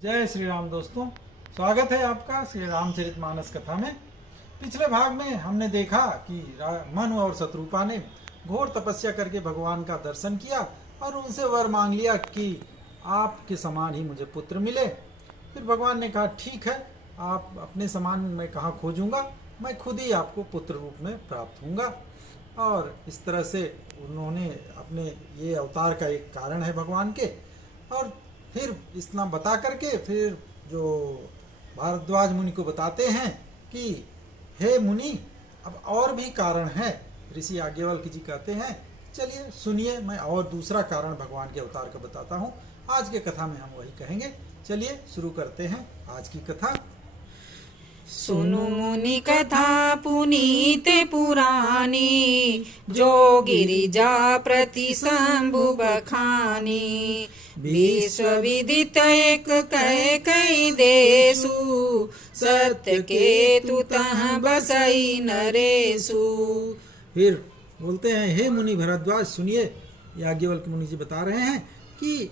जय श्री राम दोस्तों, स्वागत है आपका श्री रामचरितमानस कथा में। पिछले भाग में हमने देखा कि मनु और शत्रुपा ने घोर तपस्या करके भगवान का दर्शन किया और उनसे वर मांग लिया कि आपके समान ही मुझे पुत्र मिले। फिर भगवान ने कहा ठीक है, आप अपने समान मैं कहाँ खोजूंगा, मैं खुद ही आपको पुत्र रूप में प्राप्त होऊंगा। और इस तरह से उन्होंने अपने ये अवतार का एक कारण है भगवान के। और फिर इतना बता करके फिर जो भारद्वाज मुनि को बताते हैं कि हे मुनि, अब और भी कारण है। ऋषि याज्ञवल्क्य जी कहते हैं चलिए सुनिए, मैं और दूसरा कारण भगवान के अवतार का बताता हूँ। आज के कथा में हम वही कहेंगे। चलिए शुरू करते हैं आज की कथा। सुनु मुनि कथा पुनीत पुरानी, जो गिरिजा प्रति शंभु बखानी। विश्व विदित एक कई देशु, सत्य के तु तह बसई नरेशु। फिर बोलते हैं हे मुनि भरद्वाज सुनिए, याज्ञवल्क्य मुनि जी बता रहे हैं कि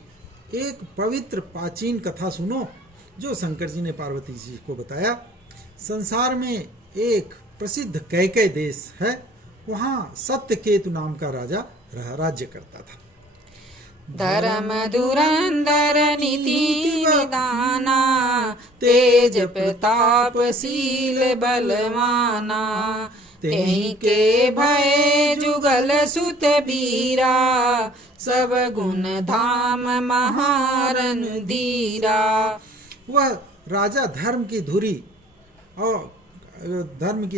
एक पवित्र प्राचीन कथा सुनो जो शंकर जी ने पार्वती जी को बताया। संसार में एक प्रसिद्ध कैकेय देश है, वहाँ सत्यकेतु नाम का राजा राज्य करता था। धर्म धुरंधर नीति निदाना, तेज प्रतापशील बलवाना। तेहि के भय जुगल सुत बीरा, सब गुण धाम महारन धीरा। वह राजा धर्म की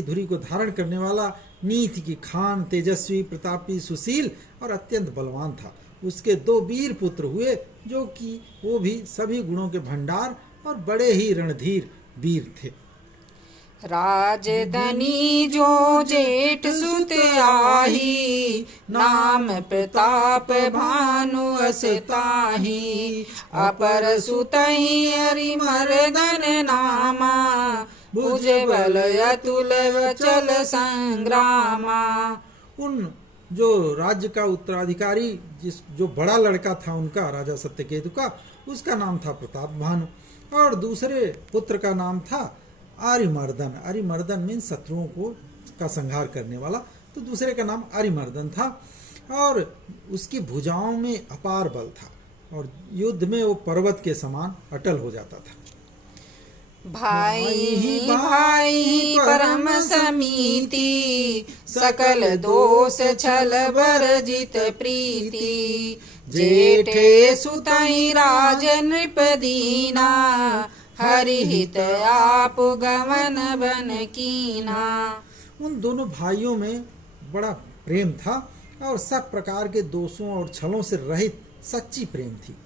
धुरी को धारण करने वाला, नीति की खान, तेजस्वी, प्रतापी, सुशील और अत्यंत बलवान था। उसके 2 वीर पुत्र हुए जो कि वो भी सभी गुणों के भंडार और बड़े ही रणधीर वीर थे। राजधनी जो जेठ सुत आही, नाम प्रताप भानु असताही। अपर सुतहि हरिमर्दन नामा, भुज बल अतुल वचल संग्रामा। उन जो राज्य का उत्तराधिकारी जो बड़ा लड़का था उनका, राजा सत्यकेतु का, उसका नाम था प्रताप भानु और दूसरे पुत्र का नाम था आर्यमर्दन। आर्यमर्दन मीन शत्रुओं का संहार करने वाला, तो दूसरे का नाम आर्यमर्दन था। और उसकी भुजाओं में अपार बल था और युद्ध में वो पर्वत के समान अटल हो जाता था। भाई भाई परम समीति, सकल दोष छल वर्जित प्रीति। जेठे सुतहि राज नृप दीना, हरिहित आप गमन बन कीना। उन दोनों भाइयों में बड़ा प्रेम था और सब प्रकार के दोषों और छलों से रहित सच्ची प्रेम थी।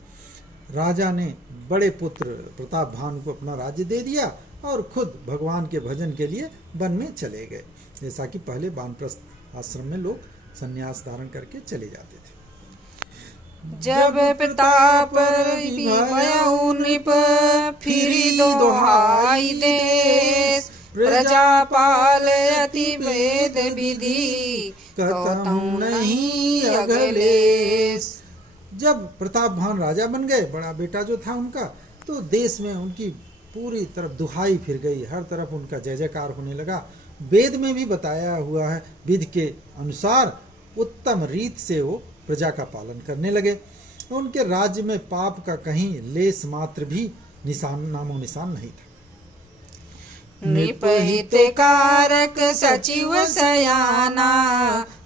राजा ने बड़े पुत्र प्रताप भानु को अपना राज्य दे दिया और खुद भगवान के भजन के लिए वन में चले गए, जैसा कि पहले वानप्रस्थ आश्रम में लोग संन्यास धारण करके चले जाते थे। जब प्रताप भयउ नृप, फिरि दोहाई देश। प्रजापाल अति वेद विधि, कहतहु नहीं अगलेश। जब प्रताप भान राजा बन गए, बड़ा बेटा जो था उनका, तो देश में उनकी पूरी तरफ दुहाई फिर गई, हर तरफ उनका जय जयकार होने लगा। वेद में भी बताया हुआ है, विधि के अनुसार उत्तम रीत से वो प्रजा का पालन करने लगे। उनके राज्य में पाप का कहीं लेस मात्र भी नामो निशान नहीं था। नृपहित कारक सचिव सयाना,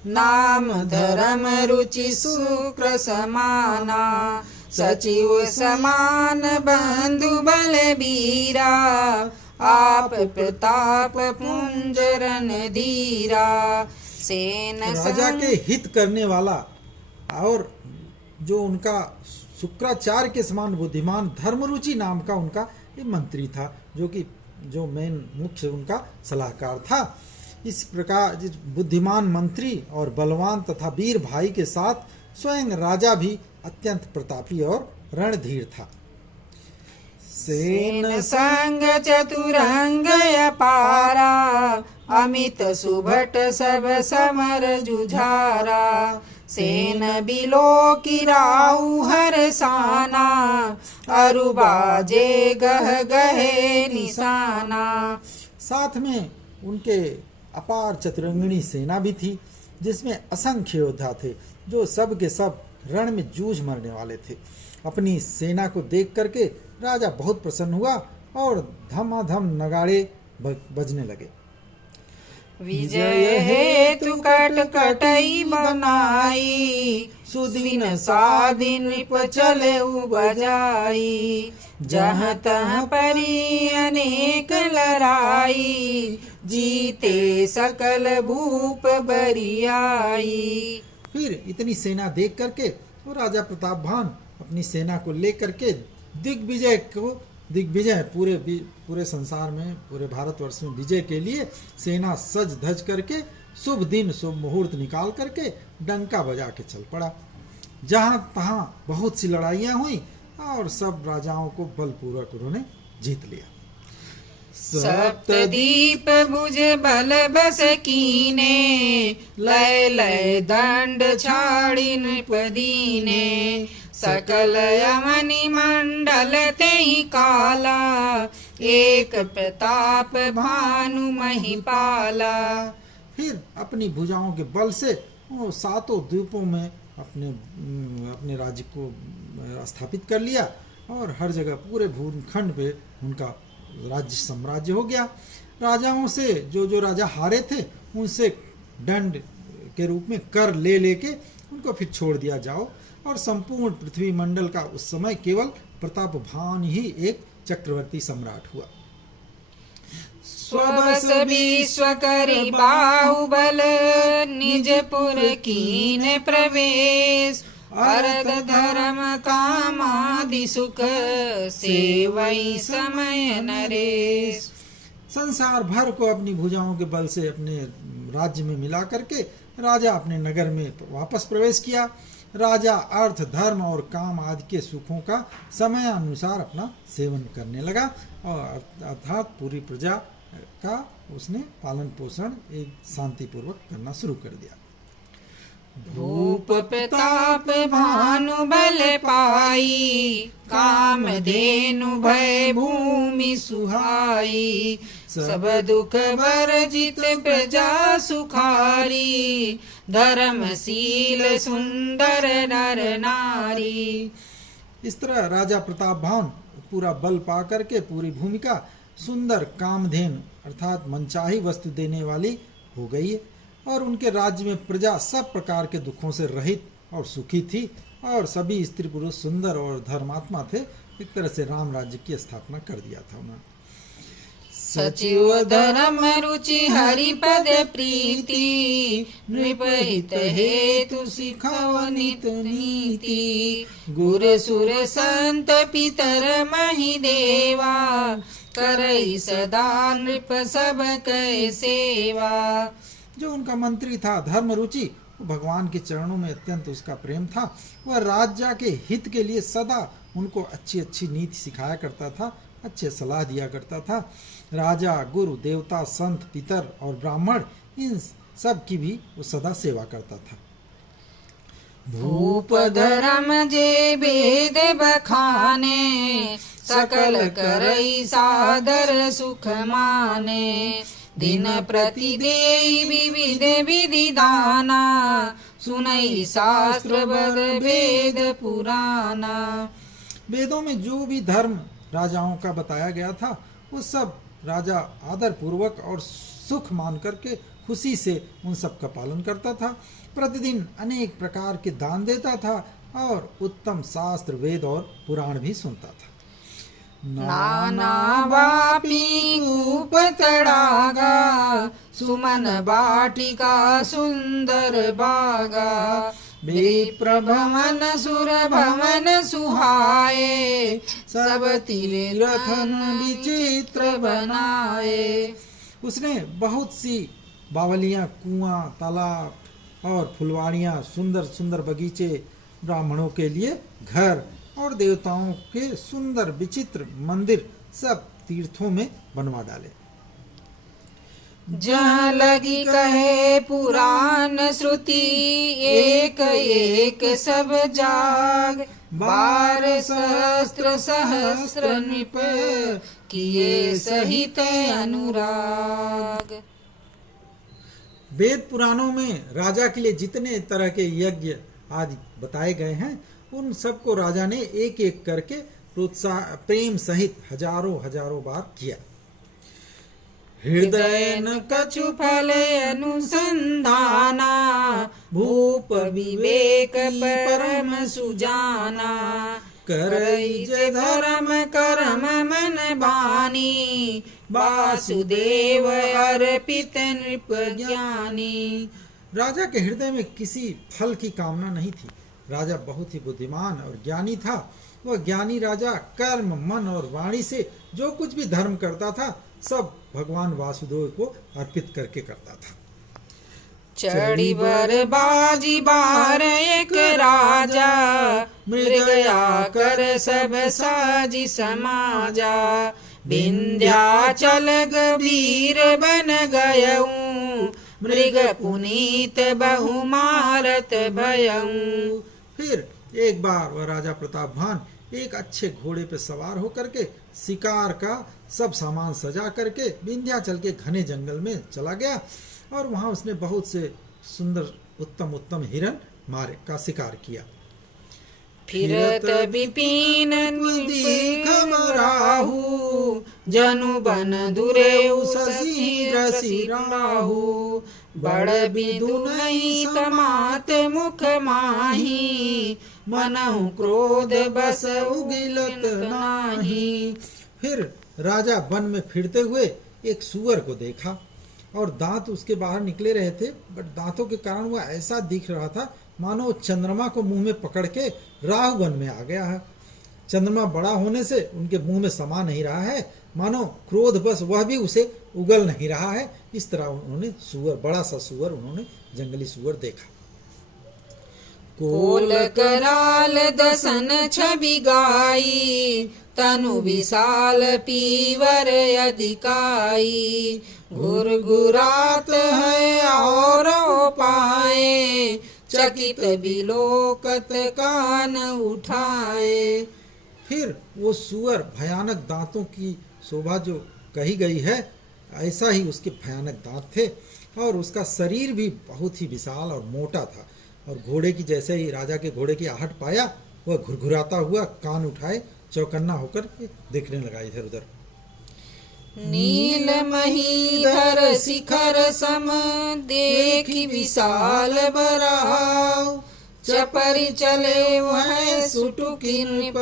नाम धर्म रुचि शुक्र समाना। सचिव समान बंधु बल बीरा, आप प्रताप पुंज रणधीरा। सेन राजा के हित करने वाला और जो उनका शुक्राचार्य के समान बुद्धिमान धर्मरुचि नाम का उनका ये मंत्री था, जो मेन मुख्य उनका सलाहकार था। इस प्रकार बुद्धिमान मंत्री और बलवान तथा वीर भाई के साथ स्वयं राजा भी अत्यंत प्रतापी और रणधीर था। सेन संग चतुरंग अपारा, अमित सुभट सब समर जुझारा। सेन बिलो किराऊ हरसाना अरु बाजे गह गहे निशाना। साथ में उनके अपार चतुरंगिणी सेना भी थी, जिसमें असंख्य योद्धा थे जो सब के सब रण में जूझ मरने वाले थे। अपनी सेना को देख करके राजा बहुत प्रसन्न हुआ और धमाधम नगाड़े बजने लगे। विजय हेतु कट कटई बनाई सुदिन सादिन नृप चले बजाई। जहाँ तहाँ परी अनेक लड़ाई जीते सकल भूप बरियाई। फिर इतनी सेना देख करके वो राजा प्रताप भान अपनी सेना को लेकर के दिग्विजय पूरे संसार में, पूरे भारतवर्ष में विजय के लिए सेना सज धज करके शुभ दिन शुभ मुहूर्त निकाल करके डंका बजा के चल पड़ा। जहां तहां बहुत सी लड़ाइयां हुई और सब राजाओं को बलपूर्वक उन्होंने जीत लिया। सप्तदीप भुज बल बस कीने लय लय दंड छाड़ी नृपदीने। सकल यमनि मंडल तेहि काला एक प्रताप भानु महिपाला। फिर अपनी भुजाओं के बल से वो सातों द्वीपों में अपने राज्य को स्थापित कर लिया और हर जगह पूरे भूखंड पे उनका राज्य साम्राज्य हो गया। राजाओं से जो राजा हारे थे उनसे दंड के रूप में कर लेके उनको फिर छोड़ दिया जाओ और संपूर्ण पृथ्वी मंडल का उस समय केवल प्रताप भान ही एक चक्रवर्ती सम्राट हुआ। स्वबस विश्व करि बाहुबल निजपुर कीन प्रवेश। अर्थ धर्म कामादि सुख सेवई समय नरेश। संसार भर को अपनी भुजाओं के बल से अपने राज्य में मिला करके राजा अपने नगर में वापस प्रवेश किया। राजा अर्थ धर्म और काम आदि के सुखों का समय अनुसार अपना सेवन करने लगा और अर्थात पूरी प्रजा का उसने पालन पोषण एक शांतिपूर्वक करना शुरू कर दिया। भूप प्रताप भानु बल पाई काम धेनु भय भूमि सुहाई। सब दुख वर्जित प्रजा सुखारी धर्मशील सुंदर नर नारी। इस तरह राजा प्रताप भान पूरा बल पा करके पूरी भूमिका सुंदर कामधेनु अर्थात मनचाही वस्तु देने वाली हो गई और उनके राज्य में प्रजा सब प्रकार के दुखों से रहित और सुखी थी और सभी स्त्री पुरुष सुंदर और धर्मात्मा थे। एक तरह से राम राज्य की स्थापना कर दिया था उन्होंने। सचिव धर्म रुचि हरिपद प्रीति नृपहित हेतु सिखव नित नीति। गुर सुर संत पितर महि देवा करई सदा नृप सब कै सेवा। जो उनका मंत्री था धर्म रुचि, भगवान के चरणों में अत्यंत उसका प्रेम था। वह राज्य के हित के लिए सदा उनको अच्छी अच्छी नीति सिखाया करता था, अच्छे सलाह दिया करता था। राजा गुरु देवता संत पितर और ब्राह्मण इन सब की भी वो सदा सेवा करता था। भूप धर्म जे वेद बखाने सकल करई सादर सुख माने। दिन प्रति देई विविध विधि दाना सुनई शास्त्र बद वेद पुराना। वेदों में जो भी धर्म राजाओं का बताया गया था वो सब राजा आदर पूर्वक और सुख मान करके खुशी से उन सब का पालन करता था। प्रतिदिन अनेक प्रकार के दान देता था और उत्तम शास्त्र वेद और पुराण भी सुनता था। नाना वापी कूप तड़ागा सुमन बाटिका सुंदर बागा। विप्र भवन सुर भवन सुहाए सब तीर्थन विचित्र बनाए। उसने बहुत सी बावलियां, कुआं, तालाब और फुलवाड़ियां, सुंदर सुंदर बगीचे, ब्राह्मणों के लिए घर और देवताओं के सुंदर विचित्र मंदिर सब तीर्थों में बनवा डाले। जहाँ लगी कहे पुराण श्रुति, एक एक सब जाग, 12 सहस्त्र सहस्त्र नृप, किए सहित अनुराग। वेद पुराणों में राजा के लिए जितने तरह के यज्ञ आदि बताए गए हैं, उन सबको राजा ने एक एक करके प्रोत्साह प्रेम सहित हजारों हजारों बार किया। हृदय न कछु फल अनुसंधाना, भूप विवेक परम सुजाना, करई जे धर्म कर्म मन बानी, वासुदेव अर्पित नृप ज्ञानी। राजा के हृदय में किसी फल की कामना नहीं थी। राजा बहुत ही बुद्धिमान और ज्ञानी था। वह ज्ञानी राजा कर्म मन और वाणी से जो कुछ भी धर्म करता था, सब भगवान वासुदेव को अर्पित करके करता था। चढ़ी बर बाजी बार एक राजा, मृगया कर सब साजी समाजा, विंध्याचल गंभीर बन गयऊं, मृग पुनीत बहु मारत भयऊं। फिर एक बार वह राजा प्रतापवान एक अच्छे घोड़े पर सवार होकर के शिकार का सब सामान सजा करके विंध्याचल के घने जंगल में चला गया, और वहां उसने बहुत से सुंदर उत्तम उत्तम हिरण मारे का शिकार किया। फिरत विपिन राहु, जनु बन दुरेउ शशि रसि राहु, बड़ बिदुनहि समात मुख माही, मनहु क्रोध बस उगिलत नाही। फिर राजा वन में फिरते हुए एक सूअर को देखा, और दांत उसके बाहर निकले रहे थे, बट दांतों के कारण वह ऐसा दिख रहा था मानो चंद्रमा को मुंह में पकड़ के राहु वन में आ गया है। चंद्रमा बड़ा होने से उनके मुंह में समा नहीं रहा है, मानो क्रोध बस वह भी उसे उगल नहीं रहा है। इस तरह उन्होंने सूअर, बड़ा सा सूअर, उन्होंने जंगली सूअर देखा। कोल कराल दसन छवि गाई, तनु विशाल पीवर अधिकाई, घुरघुरात है और पाए, चकित बिलोकत कान उठाए। फिर वो सूअर भयानक दांतों की शोभा जो कही गई है, ऐसा ही उसके भयानक दांत थे, और उसका शरीर भी बहुत ही विशाल और मोटा था। और घोड़े की जैसे ही राजा के घोड़े की आहट पाया, वह घुरघुराता हुआ कान उठाए चौकन्ना होकर के देखने लगा इधर उधर। नील महीधर शिखर सम, देखी विशाल बराव, चपरी चले वह सुटुकी नृप,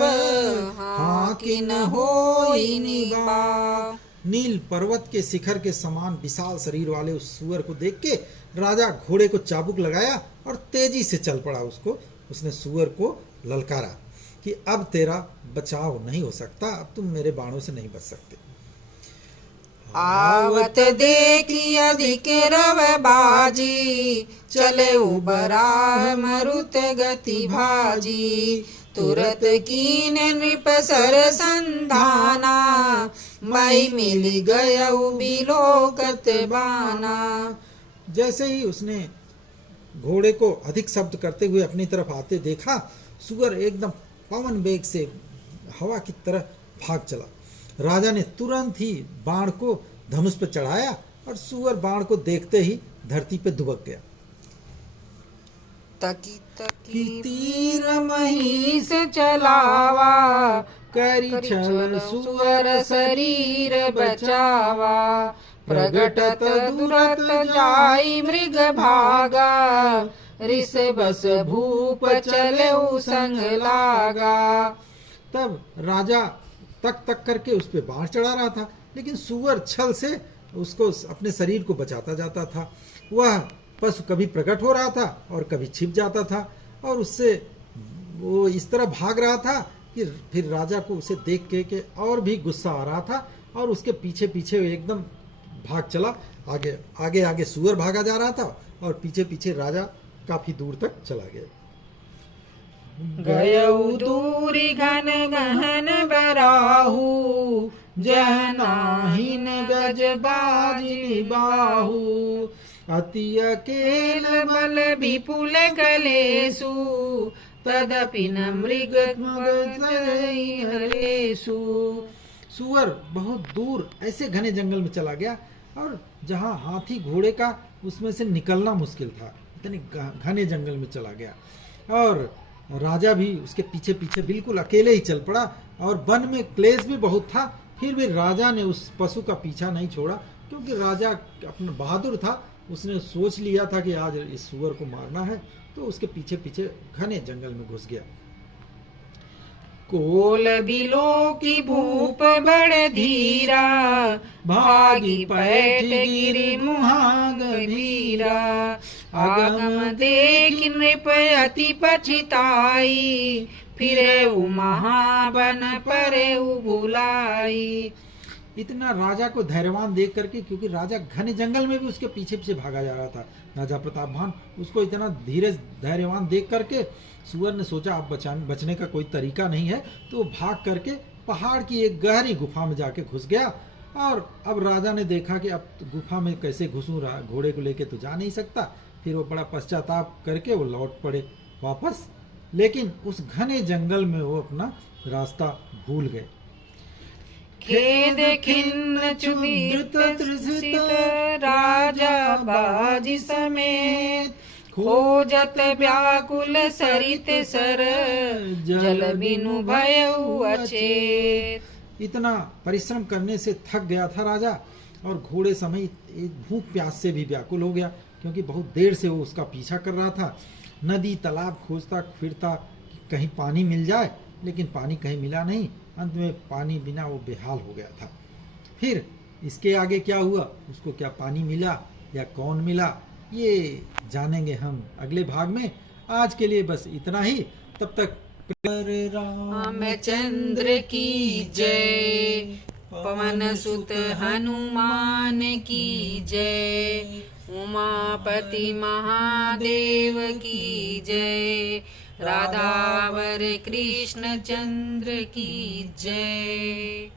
हाकिन होई निगाह। नील पर्वत के शिखर के समान विशाल शरीर वाले उस सूअर को देख के राजा घोड़े को चाबुक लगाया और तेजी से चल पड़ा। उसने सूअर को ललकारा कि अब तेरा बचाव नहीं हो सकता, अब तुम मेरे बाणों से नहीं बच सकते। आवत देखी अधिक रव बाजी, चले उबराह मरुत गति भाजी, तुरत कीन नृप सर संधाना, मई मिल गयउ बिलोकत बाना। जैसे ही उसने घोड़े को अधिक शब्द करते हुए अपनी तरफ आते देखा, सूअर एकदम पवन वेग से हवा की तरह भाग चला। राजा ने तुरंत ही बाण को धनुष पर चढ़ाया, और सूअर बाण को देखते ही धरती पे दुबक गया। तकी तकी तीर महिष चलावा, करी छल सूअर शरीर बचावा, प्रगटत दुरत जाई मृग भागा, रिस बस भूप चले संग लागा। तब राजा तक तक करके उस पे बाण चढ़ा रहा था, लेकिन सूअर छल से उसको अपने शरीर को बचाता जाता था। वह पशु कभी प्रकट हो रहा था और कभी छिप जाता था, और उससे वो इस तरह भाग रहा था कि फिर राजा को उसे देख के और भी गुस्सा आ रहा था, और उसके पीछे पीछे एकदम भाग चला। आगे आगे आगे सूअर भागा जा रहा था, और पीछे पीछे राजा काफी दूर तक चला गया। गयउ दूरी घन गहन बराहु, जह नाहिन गज बाजी बाहु, अति अकेल बल विपुल कलेषु, तदपि न मृग हरेषु। सूअर बहुत दूर ऐसे घने जंगल में चला गया और जहाँ हाथी घोड़े का उसमें से निकलना मुश्किल था, इतने घने जंगल में चला गया। और राजा भी उसके पीछे पीछे बिल्कुल अकेले ही चल पड़ा और वन में क्लेश भी बहुत था। फिर भी राजा ने उस पशु का पीछा नहीं छोड़ा, क्योंकि राजा अपना बहादुर था। उसने सोच लिया था कि आज इस सूअर को मारना है, तो उसके पीछे पीछे घने जंगल में घुस गया। कोल बिलो की भूप बड़ धीरा, भागी पैठ गिरी मुहा गंभीरा। आगम देख नृप अति पछिताई, फिरे महाबन परे बुलाई। इतना राजा को धैर्यवान देख करके, क्योंकि राजा घने जंगल में भी उसके पीछे पीछे भागा जा रहा था, राजा प्रताप भान, उसको इतना धीरज धैर्यवान देख करके सूअर ने सोचा अब बचने का कोई तरीका नहीं है, तो भाग करके पहाड़ की एक गहरी गुफा में जाके घुस गया। और अब राजा ने देखा कि अब गुफा में कैसे घुसूं, घोड़े को लेके तो जा नहीं सकता। फिर वो बड़ा पश्चाताप करके वो लौट पड़े वापस, लेकिन उस घने जंगल में वो अपना रास्ता भूल गए। खेद खिन्न चुभित राजा बाजी समेत, खोजत व्याकुल सरित सर, जल बिनु भयउ अचेत। इतना परिश्रम करने से थक गया था राजा, और घोड़े समेत भूख प्यास से भी व्याकुल हो गया, क्योंकि बहुत देर से वो उसका पीछा कर रहा था। नदी तालाब खोजता फिरता कहीं पानी मिल जाए, लेकिन पानी कहीं मिला नहीं। अंत में पानी बिना वो बेहाल हो गया था। फिर इसके आगे क्या हुआ, उसको क्या पानी मिला या कौन मिला, ये जानेंगे हम अगले भाग में। आज के लिए बस इतना ही, तब तक रामचंद्र की जय, पवन सुत हनुमान की जय, उमापति महादेव की जय, राधावर कृष्ण चंद्र की जय।